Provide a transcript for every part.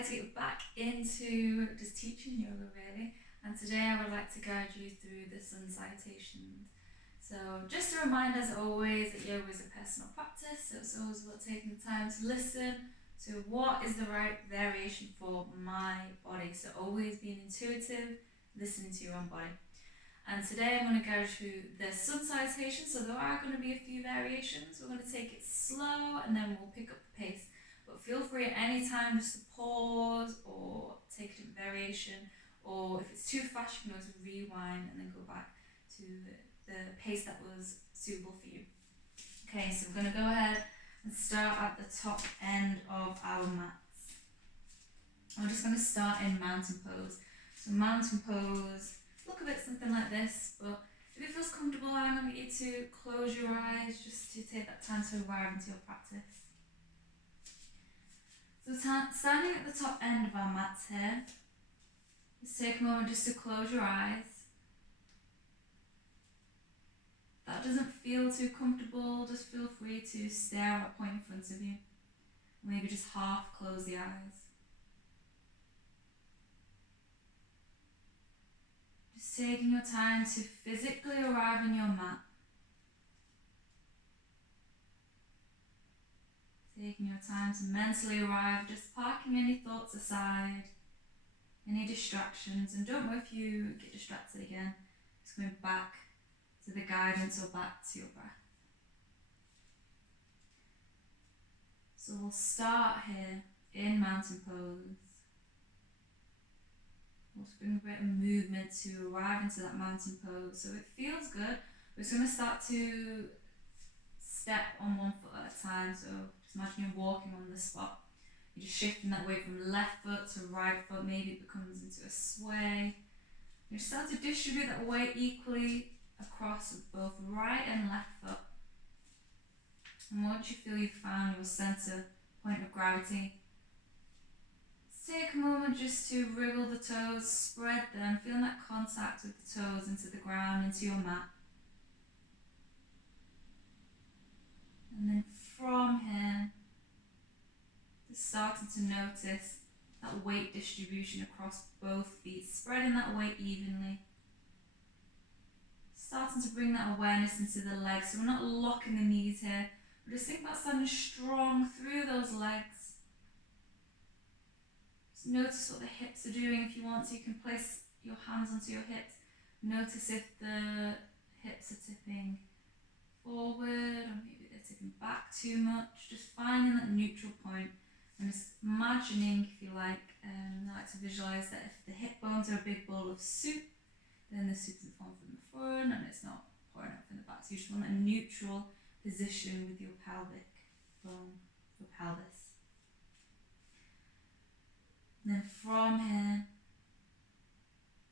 excited to get back into just teaching yoga really, and today I would like to guide you through the sun salutations. So just a reminder as always that yoga is a personal practice, so it's always about taking the time to listen to what is the right variation for my body. So always being intuitive, listening to your own body. And today I'm going to go through the sun salutation, so there are going to be a few variations. We're going to take it slow and then we'll pick up the pace. But feel free at any time just to pause or take a different variation, or if it's too fast you can always rewind and then go back to the pace that was suitable for you. Okay, so we're going to go ahead and start at the top end of our mats. I'm just going to start in mountain pose. So mountain pose, look a bit something like this, but if it feels comfortable, I'm going to get you to close your eyes just to take that time to arrive into your practice. So standing at the top end of our mats here, let's take a moment just to close your eyes. If that doesn't feel too comfortable, just feel free to stare at a point in front of you. Maybe just half close the eyes. Just taking your time to physically arrive in your mat. Taking your time to mentally arrive, just parking any thoughts aside, any distractions, and don't worry if you get distracted again. Just going back to the guidance or back to your breath. So we'll start here in mountain pose. We'll just bring a bit of movement to arrive into that mountain pose. So it feels good. We're just going to start to step on one foot at a time. So just imagine you're walking on the spot. You're just shifting that weight from left foot to right foot. Maybe it becomes into a sway. You start to distribute that weight equally across both right and left foot. And once you feel you've found your center point of gravity, take a moment just to wriggle the toes, spread them, feeling that contact with the toes into the ground, into your mat. And then from here, just starting to notice that weight distribution across both feet, spreading that weight evenly. Starting to bring that awareness into the legs, so we're not locking the knees here. But just think about standing strong through those legs. Just notice what the hips are doing. If you want to, you can place your hands onto your hips. Notice if the hips are tipping forward or maybe they're tipping back too much. Just finding that neutral point and just imagining, if you like, I like to visualize that if the hip bones are a big bowl of soup, then the soup isn't formed from the front and it's not pouring up from the back. So you just want a neutral position with your pelvic bone, your pelvis. And then from here,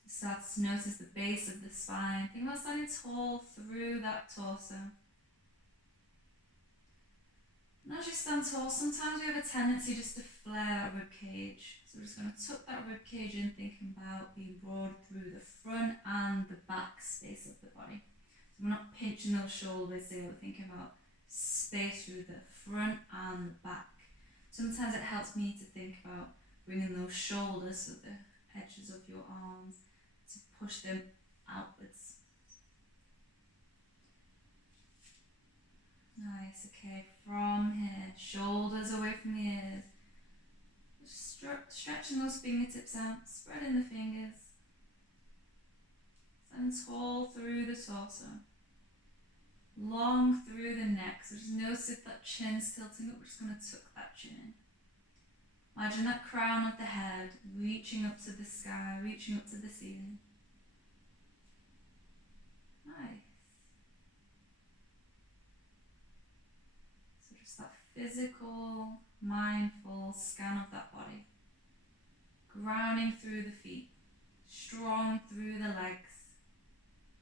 start to notice the base of the spine. Think about standing tall through that torso. And as you stand tall, sometimes we have a tendency just to flare our rib cage. So we're just going to tuck that rib cage in, thinking about being broad through the front and the back space of the body. So we're not pinching those shoulders here, we're thinking about space through the front and the back. Sometimes it helps me to think about bringing those shoulders, so the edges of your arms, to push them outwards. Nice, okay, from here, shoulders away from the ears. Just stretching those fingertips out, spreading the fingers. Stand tall through the torso. Long through the neck, so just notice if that chin's tilting up, we're just going to tuck that chin in. Imagine that crown of the head reaching up to the sky, reaching up to the ceiling. Nice. So just that physical, mindful scan of that body. Grounding through the feet, strong through the legs,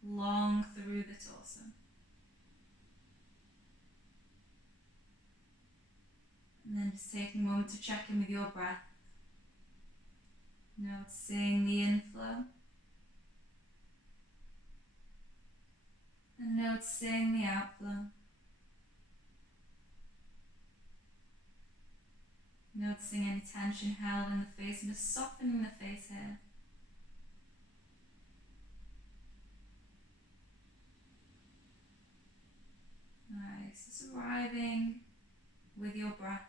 long through the torso. And then just taking a moment to check in with your breath. Noticing the inflow. And noticing the outflow. Noticing any tension held in the face and just softening the face here. Nice. Just arriving with your breath.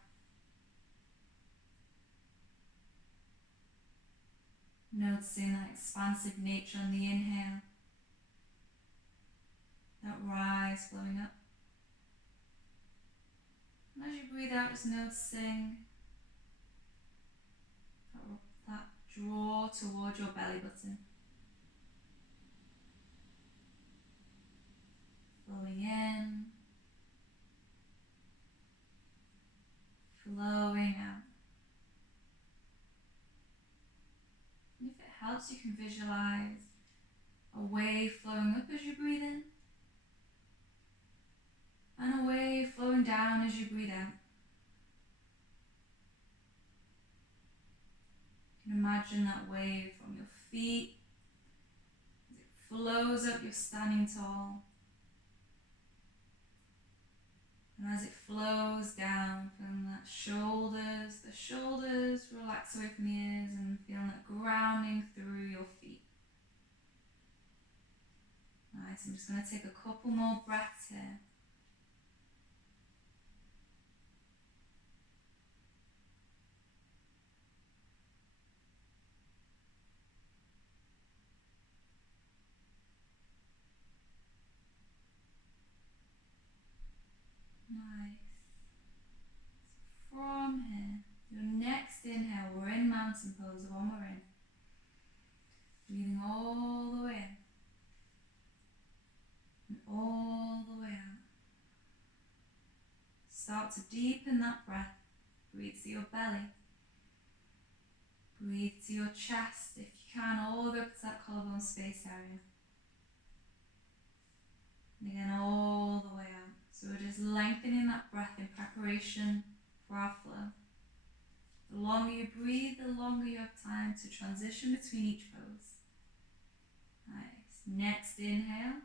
Noticing that expansive nature on the inhale. That rise flowing up. And as you breathe out, just noticing that draw towards your belly button. Flowing in. Flowing out. And if it helps, you can visualize a wave flowing up as you breathe in. And a wave flowing down as you breathe out. You can imagine that wave from your feet as it flows up, you're standing tall. And as it flows down, feeling that the shoulders relax away from the ears and feeling that grounding through your feet. Nice, I'm just going to take a couple more breaths here. Nice. From here, your next inhale, we're in mountain pose, the one we're in. Breathing all the way in. And all the way out. Start to deepen that breath. Breathe to your belly. Breathe to your chest if you can, all the way up to that collarbone space area. And again, all the way out. So we're just lengthening that breath in preparation for our flow. The longer you breathe, the longer you have time to transition between each pose. Nice. Next inhale.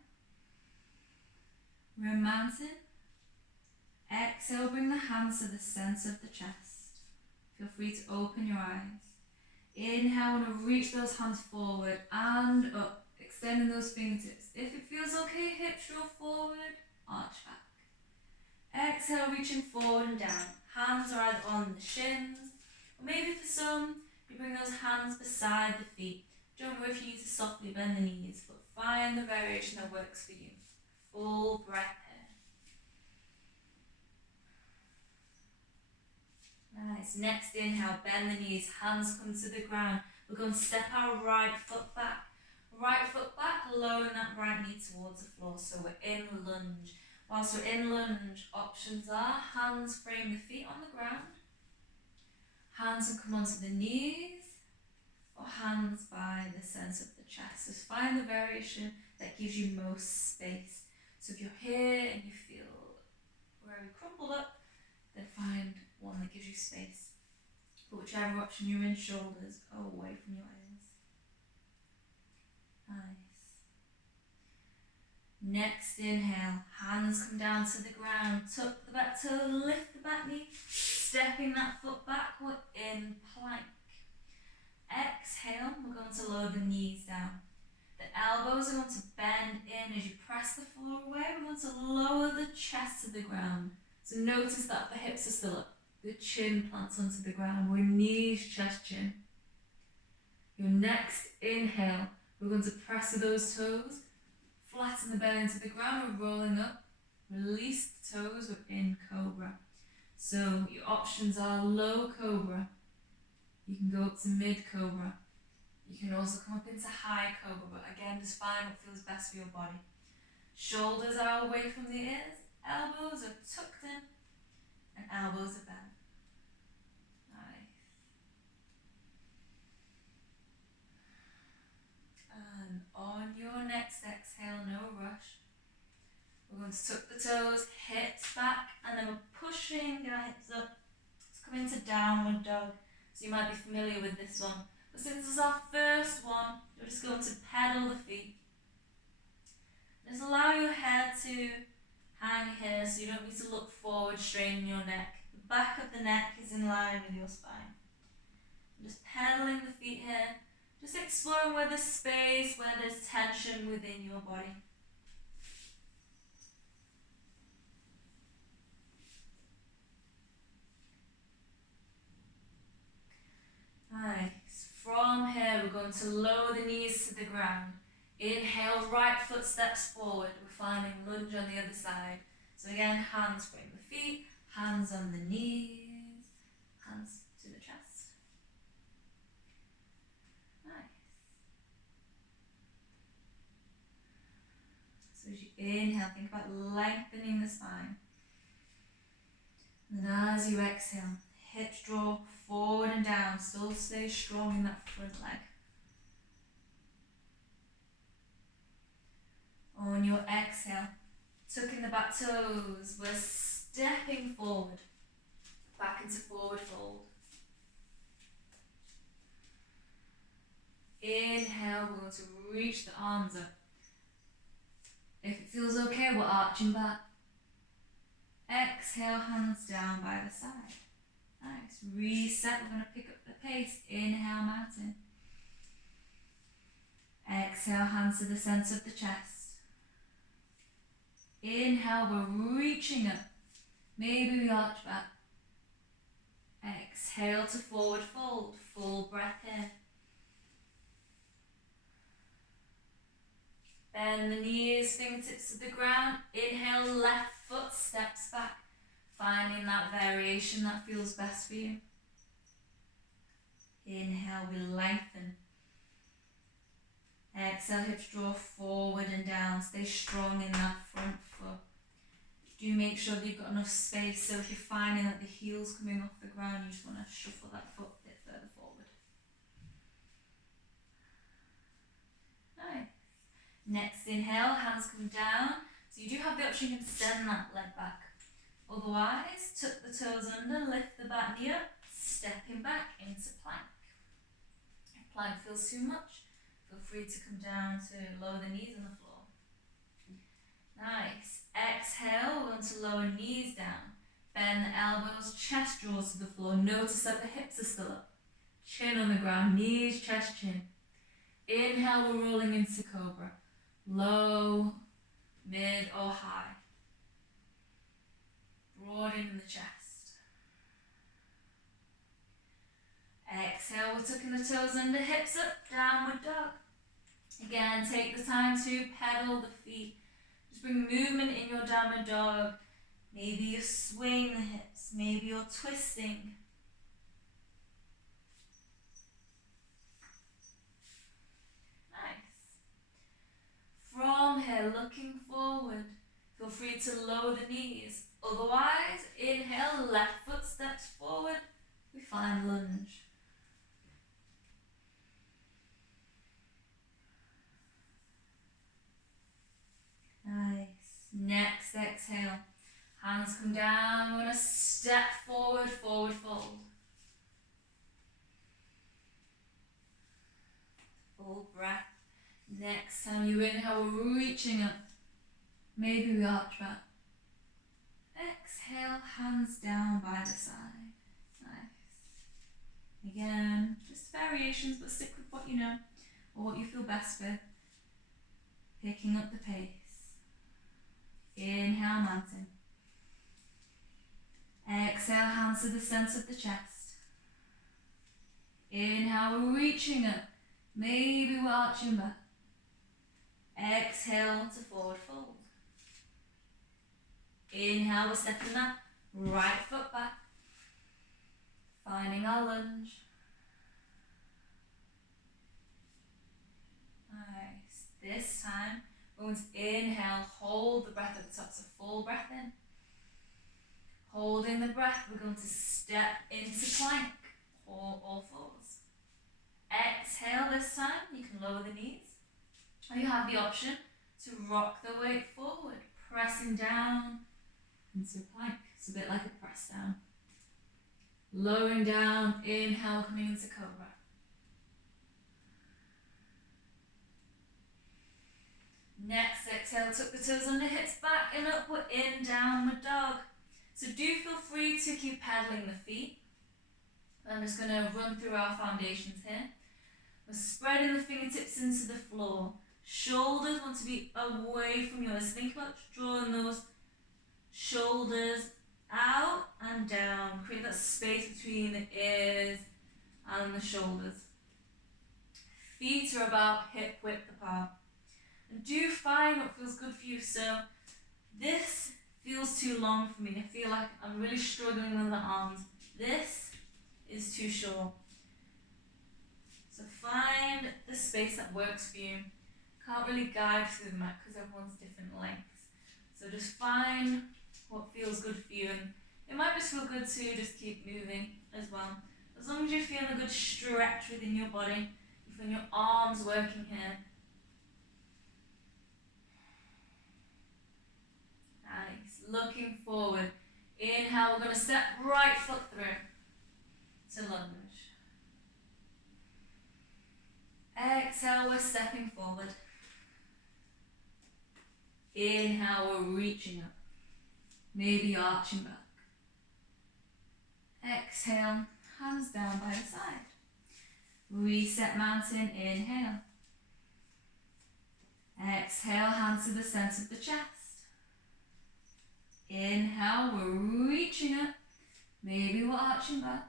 We're in mountain. Exhale, bring the hands to the center of the chest. Feel free to open your eyes. Inhale, want to reach those hands forward and up, extending those fingertips. If it feels okay, hips roll forward, arch back. Exhale, reaching forward and down. Hands are either on the shins, or maybe for some, you bring those hands beside the feet. Don't worry if you need to softly bend the knees, but find the variation that works for you. Full breath here. Nice. Next inhale, bend the knees, hands come to the ground. We're going to step our right foot back. Right foot back, lowering that right knee towards the floor. So we're in lunge. Whilst we're in lunge, options are hands frame the feet on the ground. Hands can come onto the knees, or hands by the centre of the chest. Just find the variation that gives you most space. So if you're here and you feel very crumpled up, then find one that gives you space. But whichever option you're in, shoulders away from your ears. Nice. Next inhale, hands come down to the ground, tuck the back toe, lift the back knee, stepping that foot backward in plank. Exhale, we're going to lower the knees down. The elbows are going to bend in as you press the floor away. We're going to lower the chest to the ground. So notice that the hips are still up. The chin plants onto the ground. We're knees, chest, chin. Your next inhale, we're going to press with those toes. Flatten the belly into the ground. We're rolling up. Release the toes. We're in cobra. So your options are low cobra. You can go up to mid cobra. You can also come up into high cobra, but again, just find what feels best for your body. Shoulders are away from the ears, elbows are tucked in, and elbows are bent. Nice. And on your next exhale, no rush, we're going to tuck the toes, hips back, and then we're pushing our hips up to come into downward dog. So you might be familiar with this one. But since this is our first one, you're just going to pedal the feet. Just allow your head to hang here so you don't need to look forward, straining your neck. The back of the neck is in line with your spine. Just pedaling the feet here, just exploring where there's space, where there's tension within your body. Nice. From here, we're going to lower the knees to the ground. Inhale, right foot steps forward. We're finding lunge on the other side. So again, hands frame the feet, hands on the knees, hands to the chest. Nice. So as you inhale, think about lengthening the spine. And then as you exhale, hips draw forward and down. Still stay strong in that front leg. On your exhale, tucking the back toes, we're stepping forward, back into forward fold. Inhale, we're going to reach the arms up. If it feels okay, we're arching back. Exhale, hands down by the side. Nice. Reset, we're going to pick up the pace. Inhale, mountain. Exhale, hands to the centre of the chest. Inhale, we're reaching up. Maybe we arch back. Exhale to forward fold. Full breath in. Bend the knees, fingertips to the ground. Inhale, left foot steps back. Finding that variation that feels best for you. Inhale, we lengthen. Exhale, hips draw forward and down. Stay strong in that front foot. Do make sure that you've got enough space, so if you're finding that the heel's coming off the ground, you just want to shuffle that foot a bit further forward. Nice. Next inhale, hands come down. So you do have the option you can send that leg back. Otherwise, tuck the toes under, lift the back knee up, stepping back into plank. If plank feels too much, feel free to come down to lower the knees on the floor. Nice. Exhale, we're going to lower knees down. Bend the elbows, chest draws to the floor. Notice that the hips are still up. Chin on the ground, knees, chest, chin. Inhale, we're rolling into cobra. Low, mid or high. Broadening the chest. Exhale, we're tucking the toes under, hips up, downward dog. Again, take the time to pedal the feet. Just bring movement in your downward dog. Maybe you're swaying the hips, maybe you're twisting. Nice. From here, looking forward, feel free to lower the knees. Otherwise, inhale, left foot steps forward. We find lunge. Nice. Next exhale. Hands come down. We're going to step forward, forward fold. Full breath. Next time you inhale, we're reaching up. Maybe we arch back. Exhale, hands down by the side. Nice. Again, just variations, but stick with what you know or what you feel best with. Picking up the pace. Inhale, mountain. Exhale, hands to the centre of the chest. Inhale, we're reaching up. Maybe we're arching back. Exhale to forward fold. Inhale, we're stepping that right foot back. Finding our lunge. Nice. This time, we're going to inhale, hold the breath at the top, so full breath in. Holding the breath, we're going to step into plank, or all fours. Exhale this time, you can lower the knees. Or you have the option to rock the weight forward, pressing down into plank. It's a bit like a press down. Lowering down, inhale, coming into cobra. Next exhale, tuck the toes under, hips back and upward, in downward dog. So do feel free to keep pedaling the feet. I'm just going to run through our foundations here. We're spreading the fingertips into the floor. Shoulders want to be away from yours. Think about drawing those shoulders out and down. Create that space between the ears and the shoulders. Feet are about hip width apart. And do find what feels good for you. So this feels too long for me. I feel like I'm really struggling with the arms. This is too short. So find the space that works for you. Can't really guide through the mat because everyone's different lengths. So just find what feels good for you, and it might just feel good to just keep moving as well. As long as you're feeling a good stretch within your body, you feel your arms working here. Nice. Looking forward. Inhale, we're going to step right foot through to lunge. Exhale, we're stepping forward. Inhale, we're reaching up. Maybe arching back. Exhale, hands down by the side. Reset mountain, inhale. Exhale, hands to the center of the chest. Inhale, we're reaching up. Maybe we're arching back.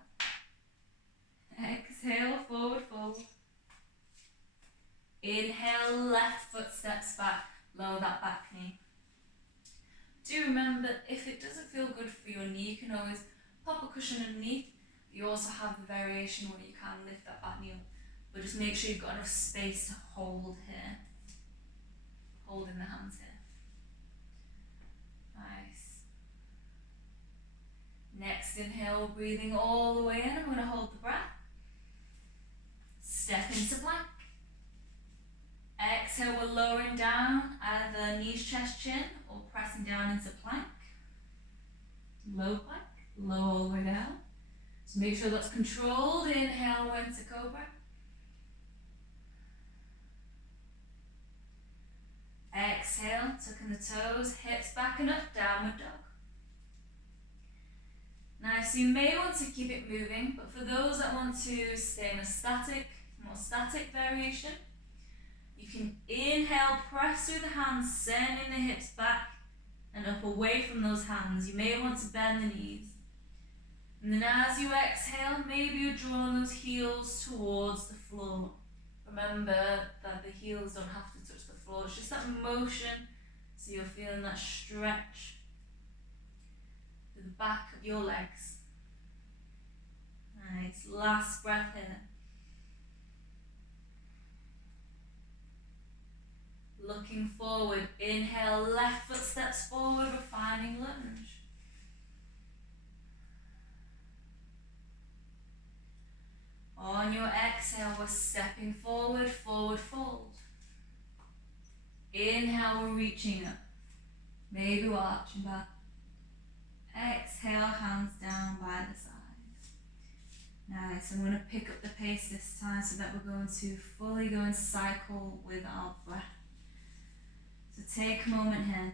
Exhale, forward fold. Inhale, left foot steps back. Lower that back knee. Do remember, if it doesn't feel good for your knee, you can always pop a cushion underneath. You also have the variation where you can lift that back knee up. But just make sure you've got enough space to hold here. Holding the hands here. Nice. Next inhale, breathing all the way in. I'm going to hold the breath. Step into plank. Exhale, we're lowering down, either knees, chest, chin, or pressing down into plank. Low plank, low all the way down. So make sure that's controlled. Inhale, we're into cobra. Exhale, tucking the toes, hips back and up, downward dog. Nice, you may want to keep it moving, but for those that want to stay in a more static variation, you can inhale, press through the hands, sending the hips back and up away from those hands. You may want to bend the knees. And then as you exhale, maybe you're drawing those heels towards the floor. Remember that the heels don't have to touch the floor. It's just that motion, so you're feeling that stretch to the back of your legs. Nice, last breath here. Looking forward, inhale, left foot steps forward, we're finding lunge. On your exhale, we're stepping forward, forward fold. Inhale, we're reaching up. Maybe we're arching back. Exhale, hands down by the side. Nice, I'm going to pick up the pace this time so that we're going to fully go and cycle with our breath. So take a moment here,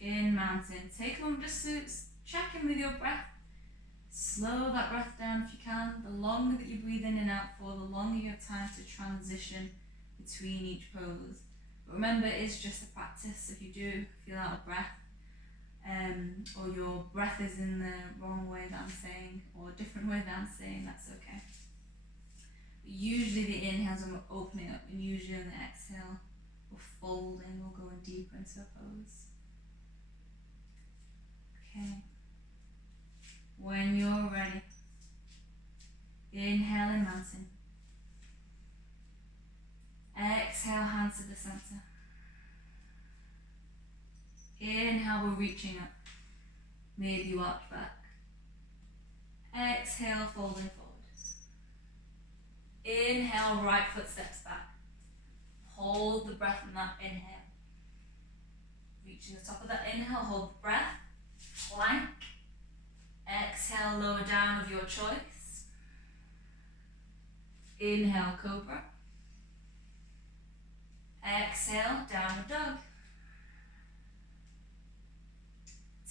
in mountain. Take a moment just to check in with your breath. Slow that breath down if you can. The longer that you breathe in and out for, the longer you have time to transition between each pose. But remember, it is just a practice. If you do feel out of breath, or your breath is in the wrong way that I'm saying, or a different way that I'm saying, that's okay. But usually the inhales when we're opening up, and usually on the exhale, we're folding, we're going deeper into a pose. Okay. When you're ready, inhale in mountain. Exhale, hands to the center. Inhale, we're reaching up. Maybe you arch back. Exhale, folding forward. Inhale, right foot steps back. Hold the breath in that inhale. Reaching the top of that inhale, hold the breath. Plank. Exhale, lower down of your choice. Inhale, cobra. Exhale, downward dog.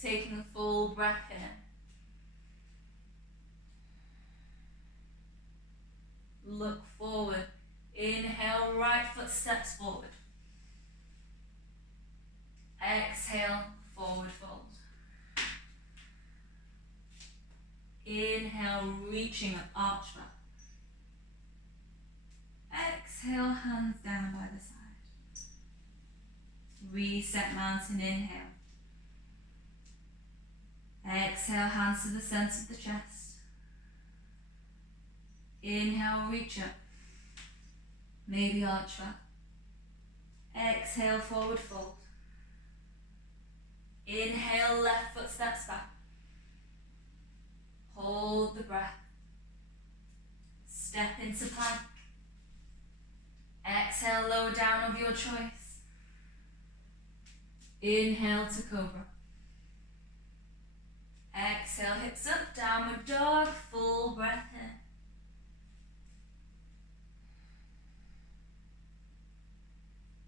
Taking a full breath here. Look forward. Inhale, right foot steps forward. Exhale, forward fold. Inhale, reaching up, arch back. Exhale, hands down by the side. Reset mountain, inhale. Exhale, hands to the center of the chest. Inhale, reach up. Maybe arch back. Exhale, forward fold. Inhale, left foot steps back. Hold the breath. Step into plank. Exhale, lower down of your choice. Inhale to cobra. Exhale, hips up, downward dog, full breath here.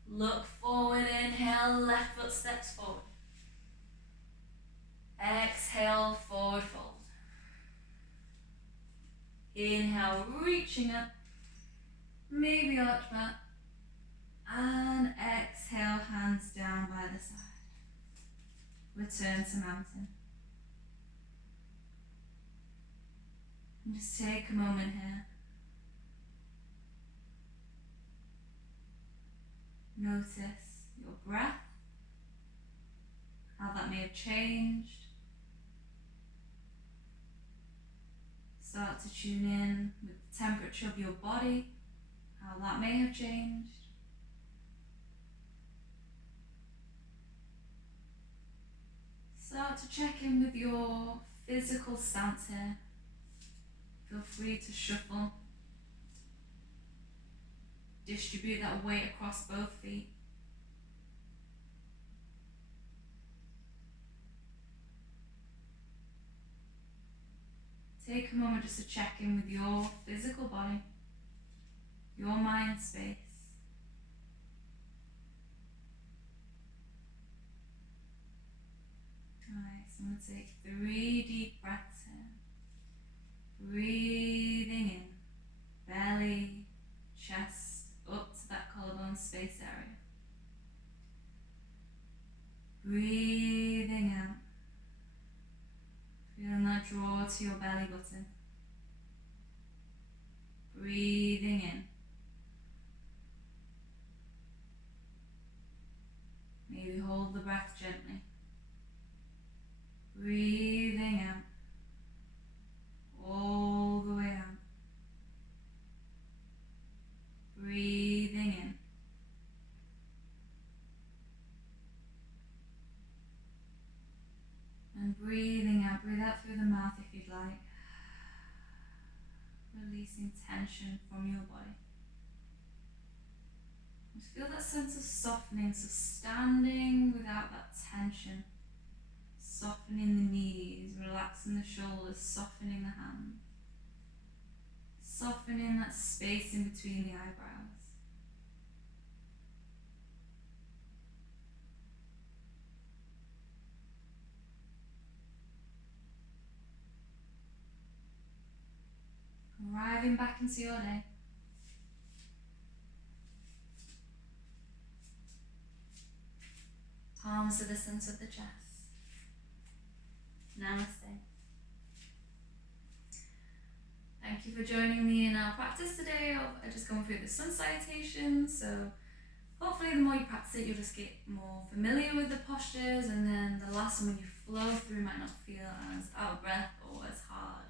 Look forward, inhale, left foot steps forward. Exhale, forward fold. Inhale, reaching up, maybe arch back. And exhale, hands down by the side. Return to mountain. And just take a moment here. Notice your breath, how that may have changed. Start to tune in with the temperature of your body, how that may have changed. Start to check in with your physical stance here. Feel free to shuffle. Distribute that weight across both feet. Take a moment just to check in with your physical body, your mind space. Nice, I'm going to take 3 deep breaths here. Breathing in, belly, chest, up to that collarbone space area. Breathing out. Feeling that draw to your belly button. Breathing in. Maybe hold the breath gently. Breathing out. All the way out. Breathing in. And breathing out. Breathe out through the mouth if you'd like. Releasing tension from your body. Just feel that sense of softening. So standing without that tension. Softening the knees, relaxing the shoulders, softening the hands. Softening that space in between the eyebrows. Arriving back into your day. Palms to the center of the chest. Namaste. Thank you for joining me in our practice today of just going through the sun salutations. So hopefully the more you practice it, you'll just get more familiar with the postures, and then the last one when you flow through might not feel as out of breath or as hard.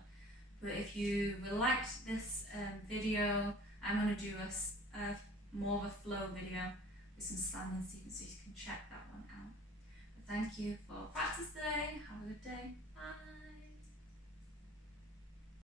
But if you liked this video, I'm going to do a more of a flow video with some standing sequences so you can check that one out. But thank you for practice today. Have a good day. Bye.